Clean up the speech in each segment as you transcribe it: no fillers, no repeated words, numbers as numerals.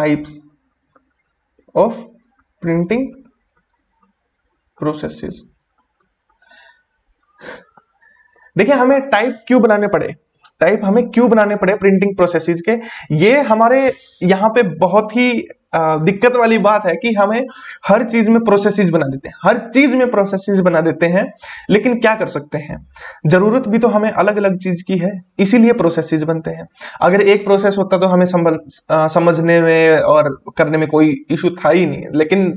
Types of printing processes. देखिए हमें type क्यों बनाने पड़े, टाइप हमें क्यों बनाने पड़े प्रिंटिंग प्रोसेसेस के, ये हमारे यहाँ पे बहुत ही दिक्कत वाली बात है कि हमें हर चीज में प्रोसेसेस बना देते हैं, हर चीज में प्रोसेसेस बना देते हैं। लेकिन क्या कर सकते हैं, जरूरत भी तो हमें अलग अलग चीज की है, इसीलिए प्रोसेसेस बनते हैं। अगर एक प्रोसेस होता तो हमें समझने में और करने में कोई इशू था ही नहीं, लेकिन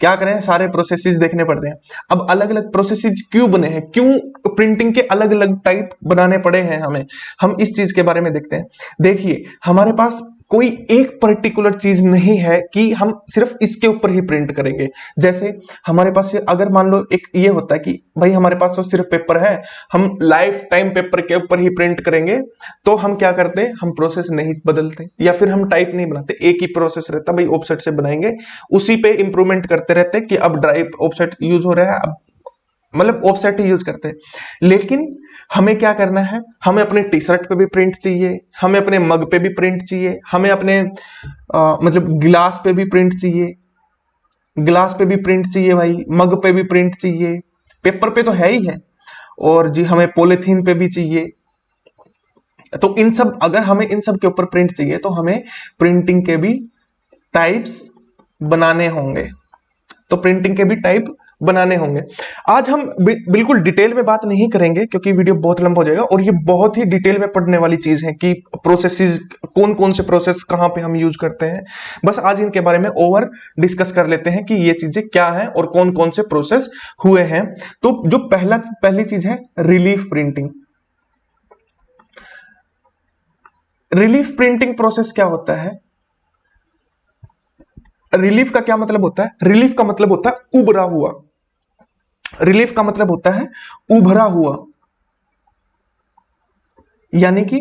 क्या करें, सारे प्रोसेसेस देखने पड़ते हैं। अब अलग अलग प्रोसेसेस क्यों बने हैं, क्यों प्रिंटिंग के अलग अलग टाइप बनाने पड़े हैं हमें, हम इस चीज के बारे में देखते हैं। देखिए हमारे पास कोई एक पर्टिकुलर चीज नहीं है कि हम सिर्फ इसके ऊपर ही प्रिंट करेंगे। जैसे हमारे पास अगर मान लो एक ये होता है कि भाई हमारे पास तो सिर्फ पेपर है, हम लाइफ टाइम पेपर के ऊपर ही प्रिंट करेंगे, तो हम क्या करते, हम प्रोसेस नहीं बदलते या फिर हम टाइप नहीं बनाते, एक ही प्रोसेस रहता, भाई ऑफसेट से बनाएंगे, उसी पे इंप्रूवमेंट करते रहते कि अब ड्राइव ऑफसेट यूज हो रहा है, अब मतलब ऑफसेट ही यूज करते हैं। लेकिन हमें क्या करना है, हमें अपने टी शर्ट पे भी प्रिंट चाहिए, हमें अपने मग पे भी प्रिंट चाहिए, हमें अपने मतलब गिलास पे भी प्रिंट चाहिए, गिलास पे भी प्रिंट चाहिए भाई, मग पे भी प्रिंट चाहिए, पेपर पे तो है ही है, और जी हमें पॉलिथीन पे भी चाहिए। तो इन सब, अगर हमें इन सब के ऊपर प्रिंट चाहिए तो हमें प्रिंटिंग के भी टाइप्स बनाने होंगे, तो प्रिंटिंग के भी टाइप बनाने होंगे। आज हम बिल्कुल डिटेल में बात नहीं करेंगे क्योंकि वीडियो बहुत लंबा हो जाएगा, और ये बहुत ही डिटेल में पढ़ने वाली चीज है कि प्रोसेसेस, कौन कौन से प्रोसेस कहां पे हम यूज करते हैं। बस आज इनके बारे में ओवर डिस्कस कर लेते हैं कि ये चीजें क्या है और कौन कौन से प्रोसेस हुए हैं। तो जो पहली चीज है relief printing. Relief printing process क्या होता है, रिलीफ का क्या मतलब होता है, रिलीफ का मतलब होता है उभरा हुआ, रिलीफ का मतलब होता है उभरा हुआ, यानी कि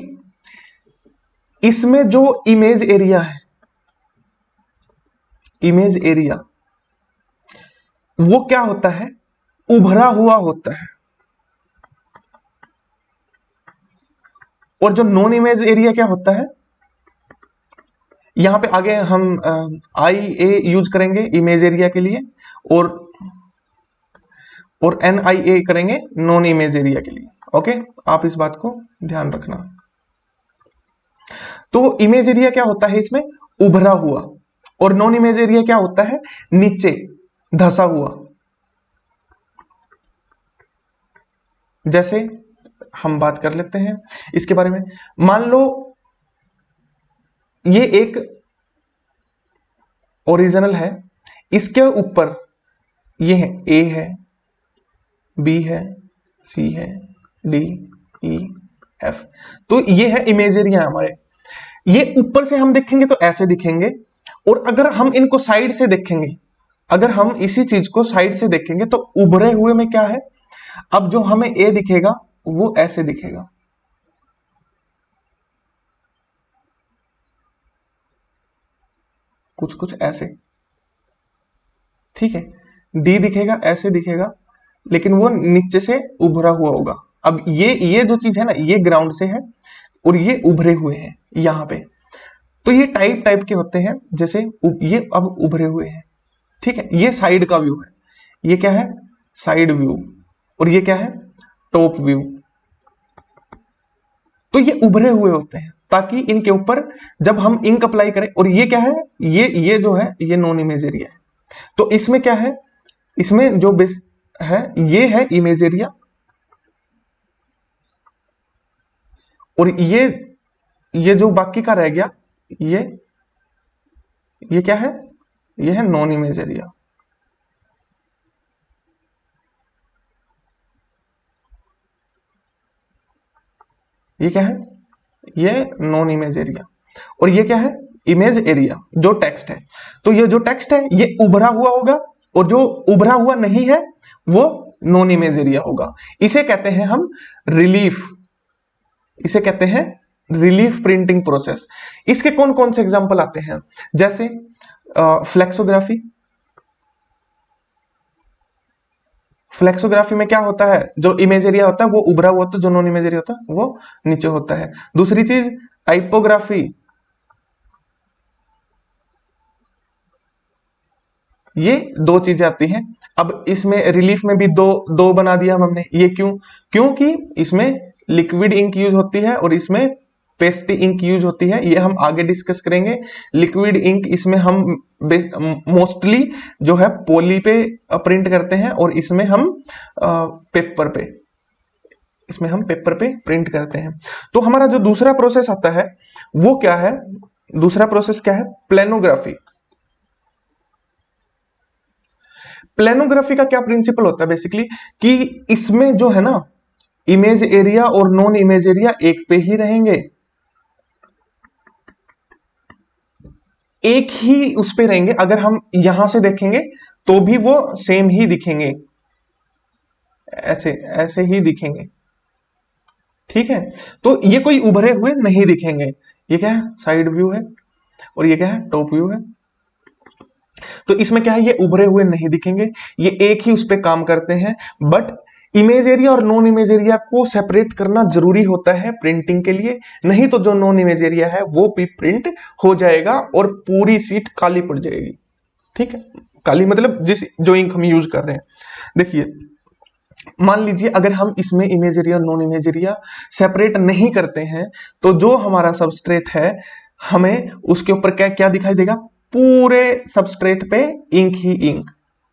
इसमें जो इमेज एरिया है, इमेज एरिया वो क्या होता है, उभरा हुआ होता है। और जो नॉन इमेज एरिया क्या होता है, यहां पे आगे हम आई ए यूज करेंगे इमेज एरिया के लिए, और एन आई ए करेंगे नॉन इमेज एरिया के लिए। ओके, आप इस बात को ध्यान रखना। तो इमेज एरिया क्या होता है, इसमें उभरा हुआ, और नॉन इमेज एरिया क्या होता है, नीचे धसा हुआ। जैसे हम बात कर लेते हैं इसके बारे में। मान लो ये एक ओरिजिनल है, इसके ऊपर ये है, ए है, बी है, सी है, डी, ई, एफ। तो ये है इमेज एरिया हमारे। ये ऊपर से हम देखेंगे तो ऐसे दिखेंगे, और अगर हम इनको साइड से देखेंगे, अगर हम इसी चीज को साइड से देखेंगे तो उभरे हुए में क्या है, अब जो हमें ए दिखेगा वो ऐसे दिखेगा, कुछ कुछ ऐसे, ठीक है। डी दिखेगा ऐसे दिखेगा, लेकिन वो नीचे से उभरा हुआ होगा। अब ये जो चीज है ना, ये ग्राउंड से है और ये उभरे हुए हैं यहां पे। तो ये टाइप टाइप के होते हैं, जैसे ये अब उभरे हुए हैं, ठीक है। ये साइड का व्यू है, ये क्या है, साइड व्यू, और ये क्या है, टॉप व्यू। तो ये उभरे हुए होते हैं ताकि इनके ऊपर जब हम इंक अप्लाई करें, और ये क्या है, ये जो है ये नॉन इमेज एरिया है। तो इसमें क्या है, इसमें जो बेस है ये है इमेज एरिया, और ये जो बाकी का रह गया, ये क्या है, ये है नॉन इमेज एरिया। ये क्या है, ये नॉन इमेज एरिया, और ये क्या है, इमेज एरिया जो टेक्स्ट है। तो ये जो टेक्स्ट है ये उभरा हुआ होगा, और जो उभरा हुआ नहीं है वो नॉन इमेज एरिया होगा। इसे कहते हैं हम रिलीफ, इसे कहते हैं रिलीफ प्रिंटिंग प्रोसेस। इसके कौन कौन से एग्जांपल आते हैं, जैसे फ्लेक्सोग्राफी। फ्लेक्सोग्राफी में क्या होता है, जो इमेज एरिया होता है वो उभरा हुआ होता है, जो नॉन इमेज एरिया होता है वो नीचे होता है। दूसरी चीज टाइपोग्राफी, ये दो चीजें आती हैं। अब इसमें रिलीफ में भी दो बना दिया हमने, ये क्यों? क्योंकि इसमें लिक्विड इंक यूज होती है और इसमें पेस्टी इंक यूज होती है, ये हम आगे डिस्कस करेंगे। लिक्विड इंक इसमें हम मोस्टली जो है पॉली पे प्रिंट करते हैं और इसमें हम पेपर पे प्रिंट करते हैं। तो हमारा जो दूसरा प्रोसेस आता है वो क्या है? दूसरा प्रोसेस क्या है? प्लेनोग्राफी। प्लेनोग्राफी का क्या प्रिंसिपल होता है बेसिकली, कि इसमें जो है ना इमेज एरिया और नॉन इमेज एरिया एक पे ही रहेंगे, एक ही उस पे रहेंगे। अगर हम यहां से देखेंगे तो भी वो सेम ही दिखेंगे, ऐसे ऐसे ही दिखेंगे, ठीक है। तो ये कोई उभरे हुए नहीं दिखेंगे। ये क्या है? साइड व्यू है और ये क्या है? टॉप व्यू है। तो इसमें क्या है? ये उभरे हुए नहीं दिखेंगे, ये एक ही उस पे काम करते हैं। बट इमेज एरिया और नॉन इमेज एरिया को सेपरेट करना जरूरी होता है प्रिंटिंग के लिए, नहीं तो जो नॉन इमेज एरिया है वो भी प्रिंट हो जाएगा और पूरी सीट काली पड़ जाएगी, ठीक है। काली मतलब जो इंक हम यूज कर रहे हैं। देखिए, मान लीजिए अगर हम इसमें इमेज एरिया और नॉन इमेज एरिया सेपरेट नहीं करते हैं तो जो हमारा सबस्ट्रेट है हमें उसके ऊपर क्या क्या दिखाई देगा? पूरे सबस्ट्रेट पे इंक ही इंक,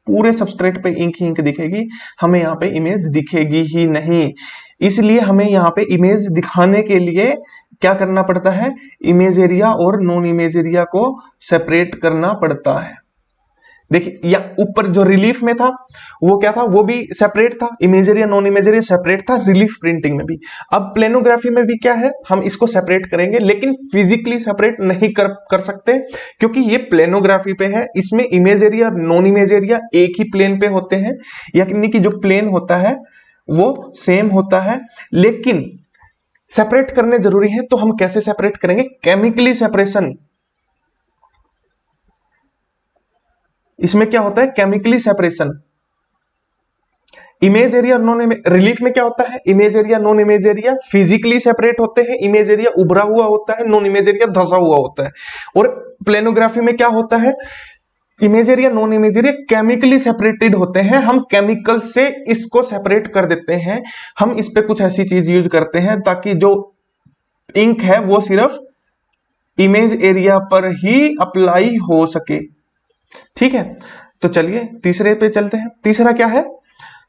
पूरे सबस्ट्रेट पे इंक ही इंक दिखेगी, हमें यहाँ पे इमेज दिखेगी ही नहीं। इसलिए हमें यहाँ पे इमेज दिखाने के लिए क्या करना पड़ता है? इमेज एरिया और नॉन इमेज एरिया को सेपरेट करना पड़ता है। देखिए, या ऊपर जो रिलीफ में था वो क्या था? वो भी सेपरेट था, image area non image area separate था रिलीफ प्रिंटिंग में भी। अब प्लेनोग्राफी में भी क्या है? हम इसको सेपरेट करेंगे, लेकिन फिजिकली सेपरेट नहीं कर सकते, क्योंकि ये प्लेनोग्राफी पे है। इसमें इमेज एरिया और नॉन इमेज एरिया एक ही प्लेन पे होते हैं, यानी कि जो प्लेन होता है वो सेम होता है, लेकिन सेपरेट करने जरूरी है। तो हम कैसे सेपरेट करेंगे? Chemically separation. इसमें क्या होता है? Chemically separation. इमेज एरिया और नॉन रिलीफ में क्या होता है? Image area non image area physically separate होते हैं, इमेज एरिया उभरा हुआ होता है, नॉन इमेज एरिया धसा हुआ होता है। और प्लेनोग्राफी में क्या होता है? Image area non image area chemically separated होते हैं, हम केमिकल से इसको सेपरेट कर देते हैं। हम इस पे कुछ ऐसी चीज यूज करते हैं ताकि जो इंक है वो सिर्फ इमेज एरिया पर ही अप्लाई हो सके, ठीक है। तो चलिए तीसरे पे चलते हैं। तीसरा क्या है?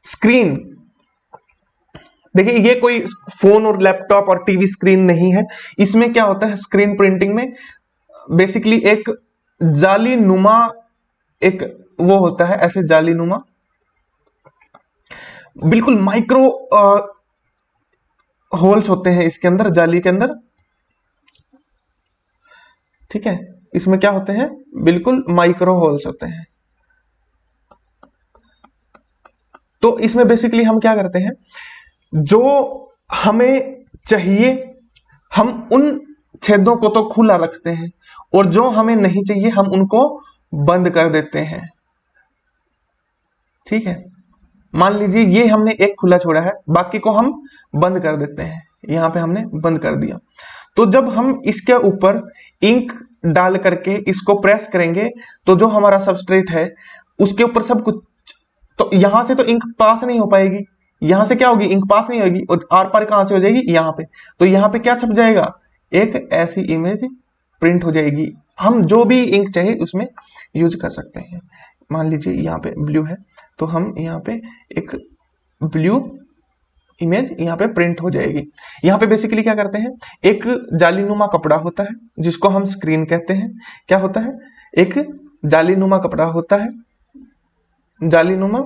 स्क्रीन। देखिए, ये कोई फोन और लैपटॉप और टीवी स्क्रीन नहीं है। इसमें क्या होता है? स्क्रीन प्रिंटिंग में बेसिकली एक जाली नुमा एक वो होता है, ऐसे जाली नुमा बिल्कुल माइक्रो होल्स होते हैं इसके अंदर, जाली के अंदर, ठीक है। इसमें क्या होते हैं? बिल्कुल माइक्रो होल्स होते हैं। तो इसमें बेसिकली हम क्या करते हैं? जो हमें चाहिए हम उन छेदों को तो खुला रखते हैं, और जो हमें नहीं चाहिए हम उनको बंद कर देते हैं, ठीक है। मान लीजिए ये हमने एक खुला छोड़ा है, बाकी को हम बंद कर देते हैं। यहां पे हमने बंद कर दिया। तो जब हम इसके ऊपर इंक डाल करके इसको प्रेस करेंगे तो जो हमारा सबस्ट्रेट है उसके ऊपर सब कुछ, तो यहां से तो इंक पास नहीं हो पाएगी, यहां से क्या होगी? इंक पास नहीं होगी, और आर पार कहां से हो जाएगी? यहां पे। तो यहां पे क्या छप जाएगा? एक ऐसी इमेज प्रिंट हो जाएगी। हम जो भी इंक चाहिए उसमें यूज कर सकते हैं। मान लीजिए यहाँ पे ब्लू है, तो हम यहाँ पे एक ब्लू इमेज यहाँ पे प्रिंट हो जाएगी। यहाँ पे बेसिकली क्या करते हैं? एक जालीनुमा कपड़ा होता है जिसको हम स्क्रीन कहते हैं। क्या होता है? एक जालीनुमा कपड़ा होता है, जालीनुमा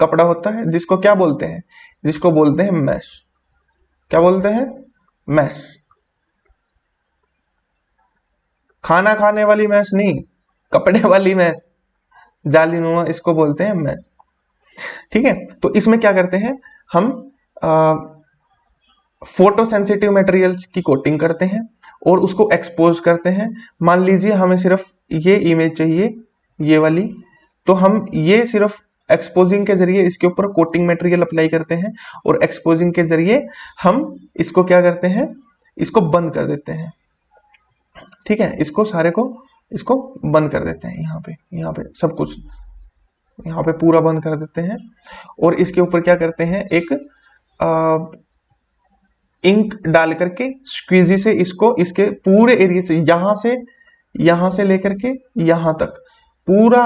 कपड़ा होता है जिसको क्या बोलते हैं? जिसको बोलते हैं मैश। क्या बोलते हैं? मैश। खाना खाने वाली मैश नहीं, कपड़े वाली मैश, जालीनुमा, इसको बोलते हैं मैश, ठीक है। तो इसमें क्या करते हैं? हम फोटो सेंसिटिव मटेरियल्स की कोटिंग करते हैं और उसको एक्सपोज करते हैं। मान लीजिए हमें सिर्फ ये इमेज चाहिए, ये वाली, तो हम ये सिर्फ एक्सपोजिंग के जरिए इसके ऊपर कोटिंग मटेरियल अप्लाई करते हैं, और एक्सपोजिंग के जरिए हम इसको क्या करते हैं? इसको बंद कर देते हैं, ठीक है। इसको सारे को इसको बंद कर देते हैं। यहाँ पे सब कुछ यहाँ पे पूरा बंद कर देते हैं और इसके ऊपर क्या करते हैं, एक इंक डाल करके स्क्वीजी से इसको इसके पूरे एरिया से यहां से लेकर के यहां तक पूरा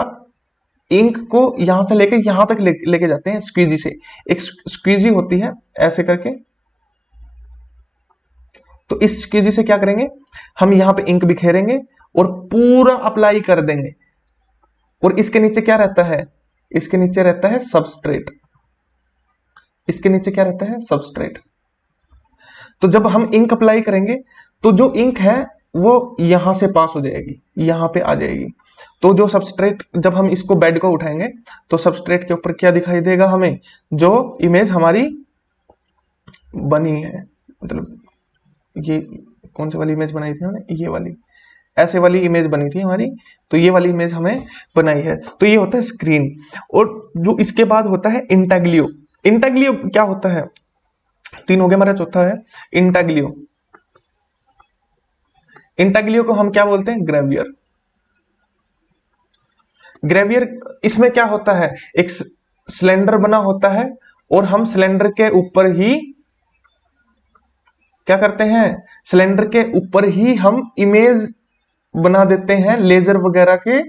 इंक को यहां से लेकर यहां तक लेके जाते हैं स्क्वीजी से। एक स्क्वीजी होती है ऐसे करके, तो इस स्क्वीजी से क्या करेंगे, हम यहां पे इंक बिखेरेंगे और पूरा अप्लाई कर देंगे। और इसके नीचे क्या रहता है, इसके नीचे रहता है सबस्ट्रेट, इसके नीचे क्या रहता है, सबस्ट्रेट। तो जब हम इंक अप्लाई करेंगे तो जो इंक है वो यहां से पास हो जाएगी, यहां पे आ जाएगी। तो जो सबस्ट्रेट, जब हम इसको बेड को उठाएंगे तो सबस्ट्रेट के ऊपर क्या दिखाई देगा हमें, जो इमेज हमारी बनी है, मतलब ये कौन सी वाली इमेज बनाई थी हमने, ये वाली, ऐसे वाली इमेज बनी थी हमारी, तो ये वाली इमेज हमें बनाई है। तो ये होता है स्क्रीन। और जो इसके बाद होता है इंटाग्लियो। इंटाग्लियो क्या होता है, 3 हो गया हमारा, चौथा है इंटाग्लियो। इंटाग्लियो को हम क्या बोलते हैं, ग्रेवियर। ग्रेवियर, इसमें क्या होता है, एक सिलेंडर बना होता है और हम सिलेंडर के ऊपर ही क्या करते हैं, सिलेंडर के ऊपर ही हम इमेज बना देते हैं लेजर वगैरह के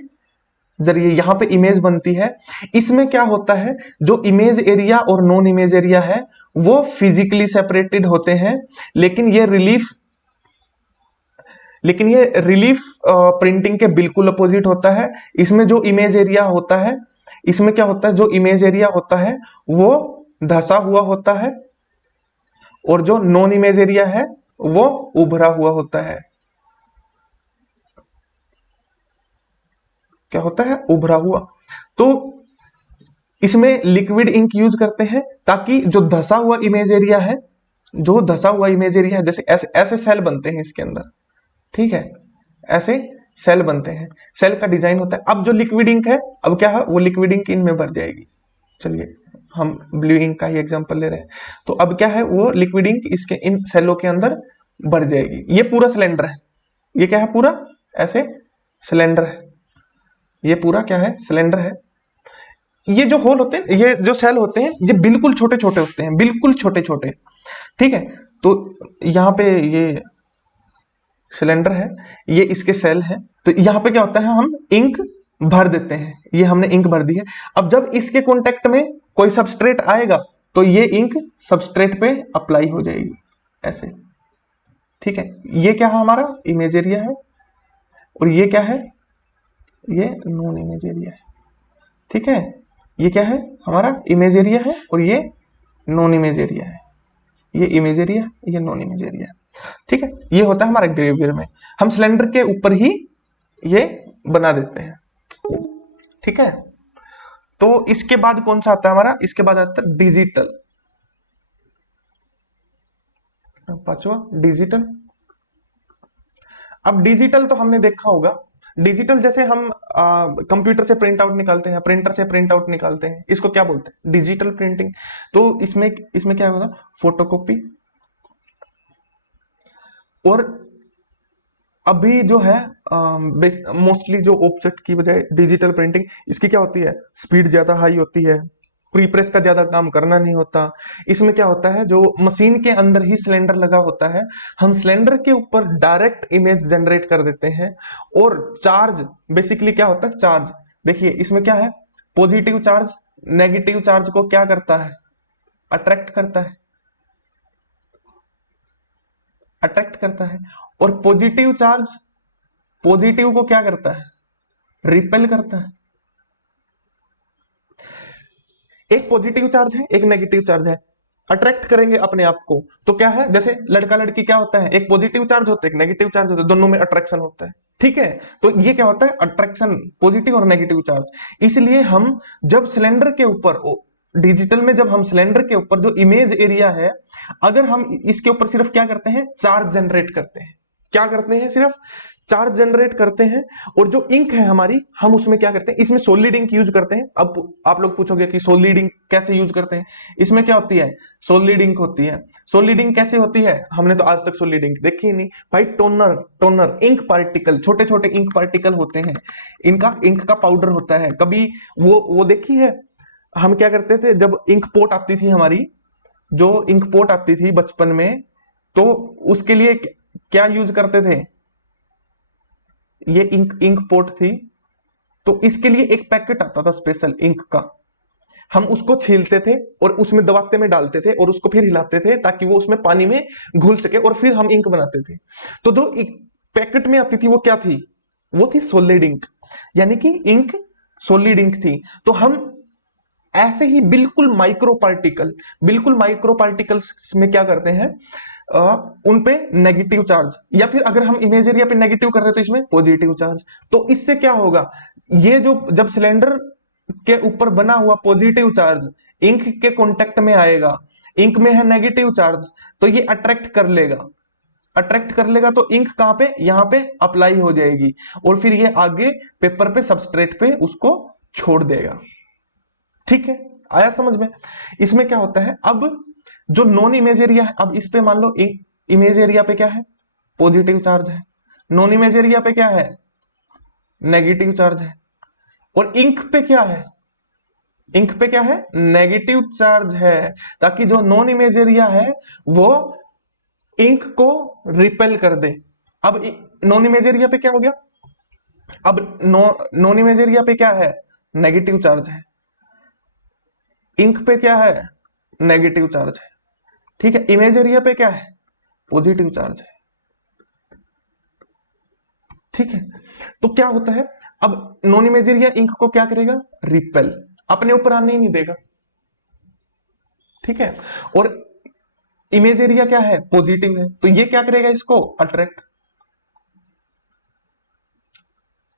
जरिए। यहां पे इमेज बनती है। इसमें क्या होता है, जो इमेज एरिया और नॉन इमेज एरिया है वो फिजिकली सेपरेटेड होते हैं, लेकिन ये रिलीफ प्रिंटिंग के बिल्कुल अपोजिट होता है। इसमें जो इमेज एरिया होता है, इसमें क्या होता है, जो इमेज एरिया होता है वो धंसा हुआ होता है और जो नॉन इमेज एरिया है वो उभरा हुआ होता है। क्या होता है, उभरा हुआ। तो इसमें लिक्विड इंक यूज करते हैं ताकि जो धंसा हुआ इमेज एरिया है, जो धंसा हुआ इमेज एरिया है, जैसे ऐसे सेल बनते हैं इसके अंदर, ठीक है, ऐसे सेल बनते हैं, सेल का डिजाइन होता है। अब जो लिक्विड इंक है, अब क्या है, वो लिक्विड इंक इनमें भर जाएगी। चलिए हम ब्लू इंक का ही एग्जांपल ले रहे हैं। तो अब क्या है, वो लिक्विड इंक इसके इन सेलों के अंदर भर जाएगी। ये पूरा सिलेंडर है, ये क्या है, पूरा ऐसे सिलेंडर है, ये पूरा क्या है, सिलेंडर है। ये जो होल होते हैं, ये जो सेल होते हैं, ये बिल्कुल छोटे छोटे होते हैं, बिल्कुल छोटे छोटे, ठीक है। तो यहाँ पे ये सिलेंडर है, ये इसके सेल है। तो यहाँ पे क्या होता है, हम इंक भर देते हैं, ये हमने इंक भर दी है। अब जब इसके कांटेक्ट में कोई सबस्ट्रेट आएगा तो ये इंक सबस्ट्रेट पे अप्लाई हो जाएगी ऐसे, ठीक है। ये क्या है, हमारा इमेज एरिया है और ये क्या है, ये नॉन इमेज एरिया है, ठीक है। ये क्या है, हमारा इमेज एरिया है और ये नॉन इमेज एरिया है, ये इमेज एरिया, ये नॉन इमेज एरिया, ठीक है। ये होता है हमारे ग्रेवियर में, हम सिलेंडर के ऊपर ही ये बना देते हैं, ठीक है। तो इसके बाद कौन सा आता है हमारा, इसके बाद आता है डिजिटल। पांचवा डिजिटल। अब डिजिटल तो हमने देखा होगा, डिजिटल जैसे हम कंप्यूटर से प्रिंट आउट निकालते हैं, प्रिंटर से प्रिंट आउट निकालते हैं, इसको क्या बोलते हैं, डिजिटल प्रिंटिंग। तो इसमें क्या होगा, फोटोकॉपी। और अभी जो है मोस्टली जो ऑफसेट की बजाय डिजिटल प्रिंटिंग, इसकी क्या होती है, स्पीड ज्यादा हाई होती है, प्रीप्रेस का ज्यादा काम करना नहीं होता। इसमें क्या होता है, जो मशीन के अंदर ही सिलेंडर लगा होता है, हम सिलेंडर के ऊपर डायरेक्ट इमेज जनरेट कर देते हैं। और चार्ज, बेसिकली क्या होता है, चार्ज देखिए इसमें क्या है, पॉजिटिव चार्ज नेगेटिव चार्ज को क्या करता है, अट्रैक्ट करता है, अट्रैक्ट करता है। और पॉजिटिव चार्ज पॉजिटिव को क्या करता है, रिपेल करता है। एक पॉजिटिव चार्ज है, एक नेगेटिव चार्ज है, अट्रैक्ट करेंगे अपने आप को। तो क्या है, जैसे लड़का लड़की क्या होता है, एक पॉजिटिव चार्ज होता है, एक नेगेटिव चार्ज होता है, दोनों में अट्रैक्शन होता है, ठीक है। तो ये क्या होता है, अट्रैक्शन, पॉजिटिव और नेगेटिव चार्ज। इसलिए हम जब सिलेंडर के ऊपर, डिजिटल में जब हम सिलेंडर के ऊपर जो इमेज एरिया है, अगर हम इसके ऊपर सिर्फ क्या करते हैं, चार्ज जनरेट करते हैं, क्या करते हैं, सिर्फ चार्ज जनरेट करते हैं, और जो इंक है हमारी, हम उसमें क्या करते हैं, इसमें सॉलिड इंक यूज करते हैं। अब आप लोग पूछोगे कि सॉलिड इंक कैसे यूज करते हैं, इसमें क्या होती है, सॉलिड इंक होती है। सॉलिड इंक कैसे होती है, हमने तो आज तक सॉलिड इंक देखी ही नहीं भाई। टोनर, टोनर इंक पार्टिकल, छोटे छोटे इंक पार्टिकल होते हैं, इनका इंक का पाउडर होता है। कभी वो देखी है, हम क्या करते थे जब इंक पोट आती थी हमारी, जो इंक पोट आती थी बचपन में, तो उसके लिए क्या यूज करते थे, ये इंक पोट थी, तो इसके लिए एक पैकेट आता था स्पेशल इंक का, हम उसको छीलते थे और उसमें दबाते में डालते थे और उसको फिर हिलाते थे ताकि वो उसमें पानी में घुल सके, और फिर हम इंक बनाते थे। तो जो पैकेट में आती थी वो क्या थी, वो थी सॉलिड इंक, यानी कि इंक सॉलिड इंक थी। तो हम ऐसे ही बिल्कुल माइक्रो पार्टिकल, बिल्कुल माइक्रो पार्टिकल्स में क्या करते हैं, उन पे नेगेटिव चार्ज, या फिर अगर हम इमेज एरिया पे नेगेटिव कर रहे हैं तो इसमें पॉजिटिव चार्ज। तो इससे क्या होगा, ये जो जब सिलेंडर के ऊपर बना हुआ पॉजिटिव चार्ज इंक के कांटेक्ट में आएगा, इंक में है नेगेटिव चार्ज, तो ये अट्रैक्ट कर लेगा, अट्रैक्ट कर लेगा, तो इंक कहां पे, यहां पे अप्लाई हो जाएगी, और फिर ये आगे पेपर पे, सबस्ट्रेट पे उसको छोड़ देगा। ठीक है, आया समझ में। इसमें क्या होता है, अब जो नॉन इमेज एरिया है, अब इस पे मान लो इमेज एरिया पे क्या है, पॉजिटिव चार्ज है, नॉन इमेज एरिया पे क्या है, नेगेटिव चार्ज है, और इंक पे क्या है, इंक पे क्या है, नेगेटिव चार्ज है, ताकि जो नॉन इमेज एरिया है वो इंक को रिपेल कर दे। अब नॉन इमेज एरिया पे क्या हो गया, अब नॉन इमेज एरिया पे क्या है, नेगेटिव चार्ज है, इंक पे क्या है, नेगेटिव चार्ज है। ठीक है, इमेज एरिया पे क्या है, पॉजिटिव चार्ज है। ठीक है, तो क्या होता है, अब नॉन इमेज एरिया इंक को क्या करेगा, रिपेल, अपने ऊपर आने ही नहीं देगा। ठीक है, और इमेज एरिया क्या है, पॉजिटिव है, तो ये क्या करेगा, इसको अट्रैक्ट।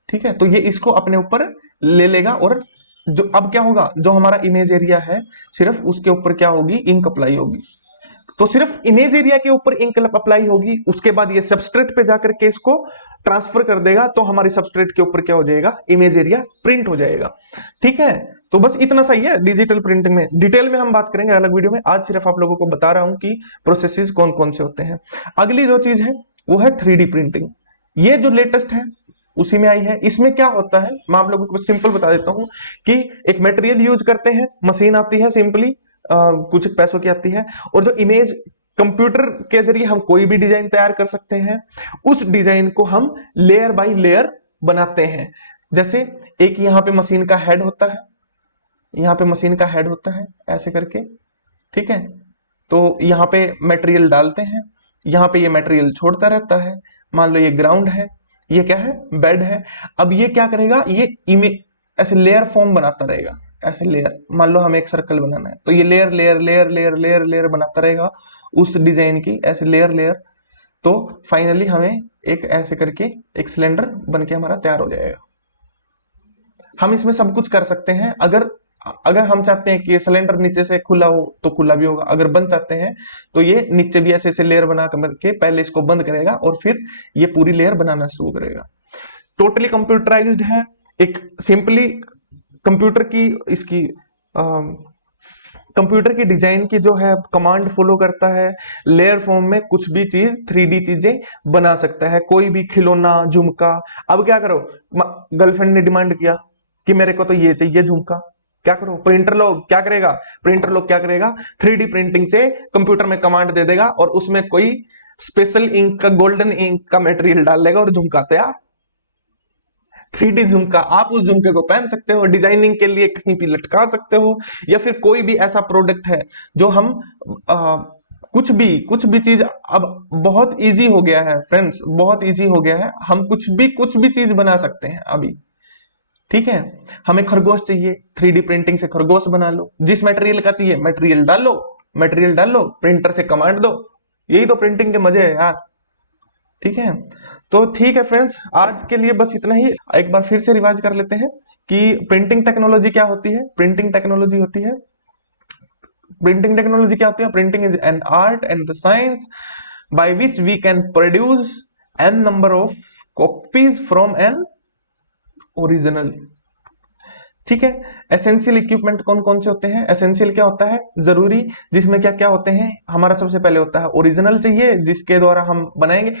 ठीक है, तो ये इसको अपने ऊपर ले लेगा, और जो अब क्या होगा, जो हमारा इमेज एरिया है सिर्फ उसके ऊपर क्या होगी, इंक अप्लाई होगी। तो सिर्फ इमेज एरिया के ऊपर इंक अप्लाई होगी, उसके बाद ये सबस्ट्रेट पे जाकर के इसको ट्रांसफर कर देगा, तो हमारी सबस्ट्रेट के ऊपर क्या हो जाएगा, इमेज एरिया प्रिंट हो जाएगा। ठीक है, तो बस इतना सही है डिजिटल प्रिंटिंग में। डिटेल में हम बात करेंगे अलग वीडियो में, आज सिर्फ आप लोगों को बता रहा हूं कि प्रोसेसेस कौन कौन से होते हैं। अगली जो चीज है वो है 3D प्रिंटिंग, ये जो लेटेस्ट है उसी में आई है। इसमें क्या होता है, मैं आप लोगों को सिंपल बता देता हूं कि एक मटेरियल यूज करते हैं, मशीन आती है सिंपली, कुछ पैसों की आती है, और जो इमेज कंप्यूटर के जरिए हम कोई भी डिजाइन तैयार कर सकते हैं, उस डिजाइन को हम लेयर बाय लेयर बनाते हैं। जैसे एक यहां पे मशीन का हेड होता है, यहां पे मशीन का हेड होता है ऐसे करके। ठीक है, तो यहाँ पे मटेरियल डालते हैं, यहाँ पे ये मटेरियल छोड़ता रहता है। मान लो ये ग्राउंड है, ये क्या है, बेड है। अब ये क्या करेगा, ये इमेज ऐसे लेयर फॉर्म बनाता रहेगा, ऐसे लेयर। मान लो हमें एक सर्कल बनाना है, तो ये layer layer layer layer layer layer बनाता रहेगा उस डिजाइन की, ऐसे लेयर लेयर। तो फाइनली हमें एक ऐसे करके एक सिलेंडर बन के हमारा तैयार हो जाएगा। हम इसमें सब कुछ कर सकते हैं, अगर अगर हम चाहते हैं कि ये सिलेंडर नीचे से खुला हो तो खुला भी होगा, अगर बंद चाहते हैं तो ये नीचे भी ऐसे ऐसे लेयर बना करके पहले इसको बंद करेगा और फिर ये पूरी लेयर बनाना शुरू करेगा। टोटली कंप्यूटराइज्ड है, एक सिंपली कंप्यूटर की इसकी कंप्यूटर की डिजाइन की जो है कमांड फॉलो करता है, लेयर फॉर्म में कुछ भी चीज 3D चीजें बना सकता है, कोई भी खिलौना, झुमका। अब क्या करो, गर्लफ्रेंड ने डिमांड किया कि मेरे को तो ये चाहिए झुमका, क्या करो, प्रिंटर लोग क्या करेगा, प्रिंटर लोग क्या करेगा, 3D प्रिंटिंग से कंप्यूटर में कमांड दे देगा और उसमें कोई स्पेशल इंक का, गोल्डन इंक का मटेरियल डाल देगा और झुमका तैयार। 3D झुमका, आप उस झुमके को पहन सकते हो, डिजाइनिंग के लिए कहीं भी लटका सकते हो, या फिर कोई भी ऐसा प्रोडक्ट है जो हम कुछ भी चीज अब बहुत इजी हो गया है फ्रेंड्स, बहुत इजी हो गया है, हम कुछ भी चीज बना सकते हैं अभी। ठीक है, हमें खरगोश चाहिए, 3D प्रिंटिंग से खरगोश बना लो, जिस मटेरियल का चाहिए मटेरियल डालो, मटेरियल डालो, प्रिंटर से कमांड दो, यही तो प्रिंटिंग के मजे है यार। ठीक है, तो ठीक है फ्रेंड्स, आज के लिए बस इतना ही। एक बार फिर से रिवाइज कर लेते हैं कि प्रिंटिंग टेक्नोलॉजी क्या होती है। प्रिंटिंग टेक्नोलॉजी क्या होती है, printing is an art and the science by which we can produce an number of copies from an original. ठीक है। एसेंशियल इक्विपमेंट कौन कौन से होते हैं? एसेंशियल क्या होता है? जरूरी, जिसमें क्या क्या होते हैं? हमारा सबसे पहले होता है ओरिजिनल चाहिए, जिसके द्वारा हम बनाएंगे।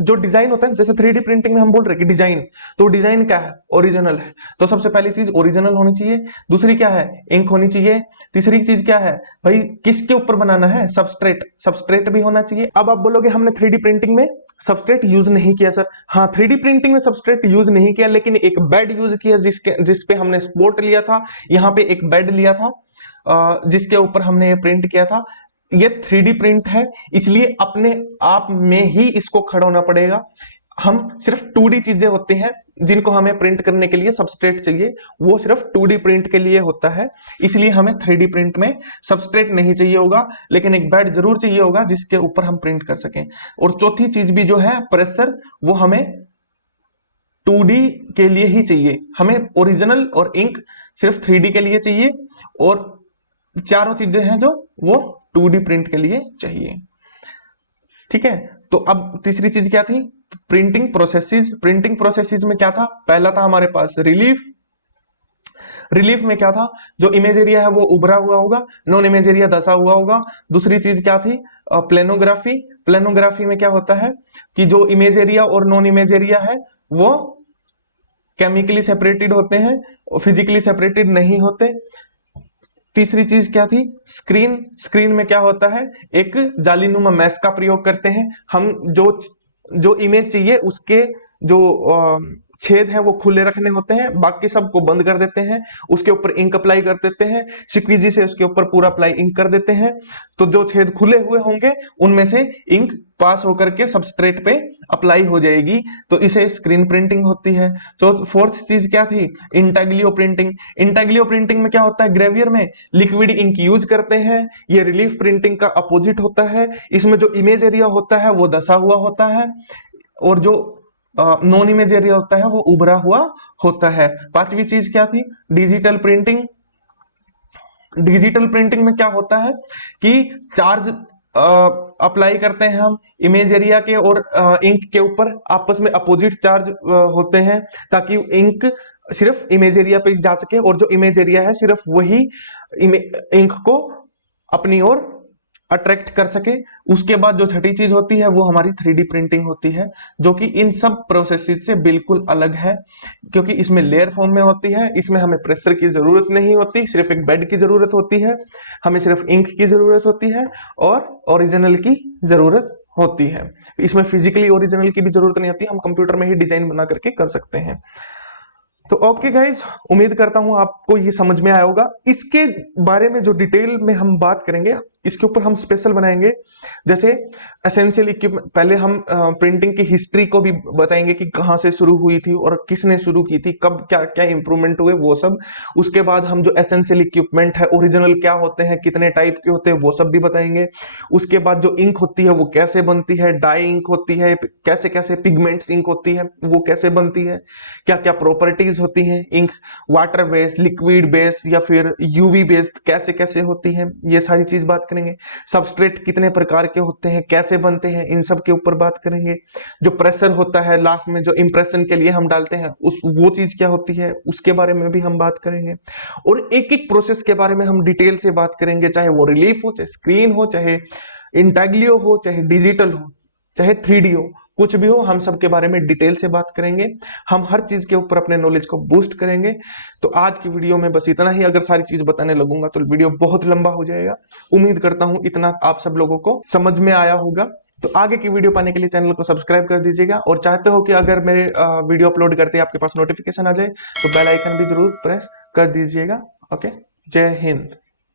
जो डिजाइन होता है, जैसे 3D प्रिंटिंग में हम बोल रहे हैं कि डिजाइन, तो डिजाइन क्या है? ओरिजिनल है। तो सबसे पहली चीज ओरिजिनल होनी चाहिए। दूसरी क्या है? इंक होनी चाहिए। तीसरी चीज क्या है भाई? किसके ऊपर बनाना है? सबस्ट्रेट, सबस्ट्रेट भी होना चाहिए। अब आप बोलोगे हमने 3D प्रिंटिंग में सबस्ट्रेट यूज नहीं किया सर। हाँ, 3D प्रिंटिंग में सबस्ट्रेट यूज नहीं किया, लेकिन एक बेड यूज किया, जिसपे हमने स्पोर्ट लिया था। यहाँ पे एक बेड लिया था जिसके ऊपर हमने ये प्रिंट किया था। ये 3D प्रिंट है, इसलिए अपने आप में ही इसको खड़ा होना पड़ेगा। हम सिर्फ 2D चीजें होती हैं जिनको हमें प्रिंट करने के लिए सबस्ट्रेट चाहिए, वो सिर्फ 2D प्रिंट के लिए होता है, इसलिए हमें 3D प्रिंट में सबस्ट्रेट नहीं चाहिए होगा, लेकिन एक बेड जरूर चाहिए होगा जिसके ऊपर हम प्रिंट कर सकें। और चौथी चीज भी जो है प्रेशर, वो हमें 2D के लिए ही चाहिए। हमें ओरिजिनल और इंक सिर्फ 3D के लिए चाहिए, और चारों चीजें हैं जो वो 2D प्रिंट के लिए चाहिए। ठीक है। तो अब तीसरी चीज क्या थी? Printing processes. प्रिंटिंग प्रोसेसेस में क्या था? पहला था हमारे पास रिलीफ। रिलीफ में क्या था? जो इमेज एरिया है वो उभरा हुआ होगा, नॉन इमेज एरिया धसा हुआ होगा। दूसरी चीज क्या थी? प्लेनोग्राफी। प्लेनोग्राफी में क्या होता है कि जो इमेज एरिया और नॉन इमेज एरिया है वो केमिकली सेपरेटेड होते हैं, फिजिकली सेपरेटेड नहीं होते। तीसरी चीज क्या थी? स्क्रीन। स्क्रीन में क्या होता है? एक जालीनुमा मैश का प्रयोग करते हैं हम। जो इमेज चाहिए उसके जो छेद है वो खुले रखने होते हैं, बाकी सबको बंद कर देते हैं। उसके ऊपर इंक अप्लाई कर देते हैं, सिक्वीजी से उसके ऊपर पूरा अप्लाई इंक कर देते हैं। तो जो छेद खुले हुए होंगे उनमें से इंक पास होकर के सबस्ट्रेट पे अप्लाई हो जाएगी, तो इसे स्क्रीन प्रिंटिंग होती है। तो फोर्थ चीज क्या थी? Intaglio printing. इंटाग्लियो प्रिंटिंग में क्या होता है? ग्रेवियर में लिक्विड इंक यूज करते हैं। ये रिलीफ प्रिंटिंग का अपोजिट होता है। इसमें जो इमेज एरिया होता है वो धसा हुआ होता है, और जो नॉन इमेज एरिया होता है वो उभरा हुआ होता है। पांचवी चीज क्या थी? Digital printing. डिजिटल प्रिंटिंग में क्या होता है कि चार्ज अप्लाई करते हैं हम इमेज एरिया के और इंक के ऊपर, आपस में अपोजिट चार्ज होते हैं, ताकि इंक सिर्फ इमेज एरिया पे जा सके, और जो इमेज एरिया है सिर्फ वही इंक को अपनी ओर अट्रैक्ट कर सके। उसके बाद जो छठी चीज होती है वो हमारी 3D प्रिंटिंग होती है, जो कि इन सब प्रोसेसेस से बिल्कुल अलग है, क्योंकि इसमें लेयर फॉर्म में होती है। इसमें हमें प्रेशर की जरूरत नहीं होती, सिर्फ एक बेड की जरूरत होती है। हमें सिर्फ इंक की जरूरत होती है और ओरिजिनल की जरूरत होती है। इसमें फिजिकली ओरिजिनल की भी जरूरत नहीं होती, हम कंप्यूटर में ही डिजाइन बना करके कर सकते हैं। तो ओके गाइज, उम्मीद करता हूं आपको ये समझ में आया होगा। इसके बारे में जो डिटेल में हम बात करेंगे, इसके ऊपर हम स्पेशल बनाएंगे। जैसे एसेंशियल इक्विपमेंट, पहले हम प्रिंटिंग की हिस्ट्री को भी बताएंगे कि कहां से शुरू हुई थी और किसने शुरू की थी, कब क्या क्या इंप्रूवमेंट हुए, वो सब। उसके बाद हम जो एसेंशियल इक्विपमेंट है, ओरिजिनल क्या होते हैं, कितने टाइप के होते हैं, वो सब भी बताएंगे। उसके बाद जो इंक होती है वो कैसे बनती है, डाई इंक होती है, कैसे कैसे पिगमेंट्स इंक होती है वो कैसे बनती है, क्या क्या प्रॉपर्टीज होती हैं ink, water based, liquid based या फिर यूवी बेस्ड कैसे कैसे होती है, ये सारी चीज बात करेंगे। सबस्ट्रेट कितने प्रकार के होते हैं, कैसे बनते हैं, इन सब के ऊपर बात करेंगे। जो प्रेशर होता है लास्ट में जो इंप्रेशन के लिए हम डालते हैं, वो चीज क्या होती है, उसके बारे में भी हम बात करेंगे। और एक एक प्रोसेस के बारे में हम डिटेल से बात करेंगे, चाहे वो रिलीफ हो, चाहे स्क्रीन हो, चाहे इंटाग्लियो हो, चाहे डिजिटल हो, चाहे 3D हो, कुछ भी हो, हम सब के बारे में डिटेल से बात करेंगे। हम हर चीज के ऊपर अपने नॉलेज को बूस्ट करेंगे। तो आज की वीडियो में बस इतना ही। अगर सारी चीज बताने लगूंगा तो वीडियो बहुत लंबा हो जाएगा। उम्मीद करता हूं इतना आप सब लोगों को समझ में आया होगा। तो आगे की वीडियो पाने के लिए चैनल को सब्सक्राइब कर दीजिएगा, और चाहते हो कि अगर मेरे वीडियो अपलोड करते आपके पास नोटिफिकेशन आ जाए तो बेल आइकन भी जरूर प्रेस कर दीजिएगा। ओके, जय हिंद।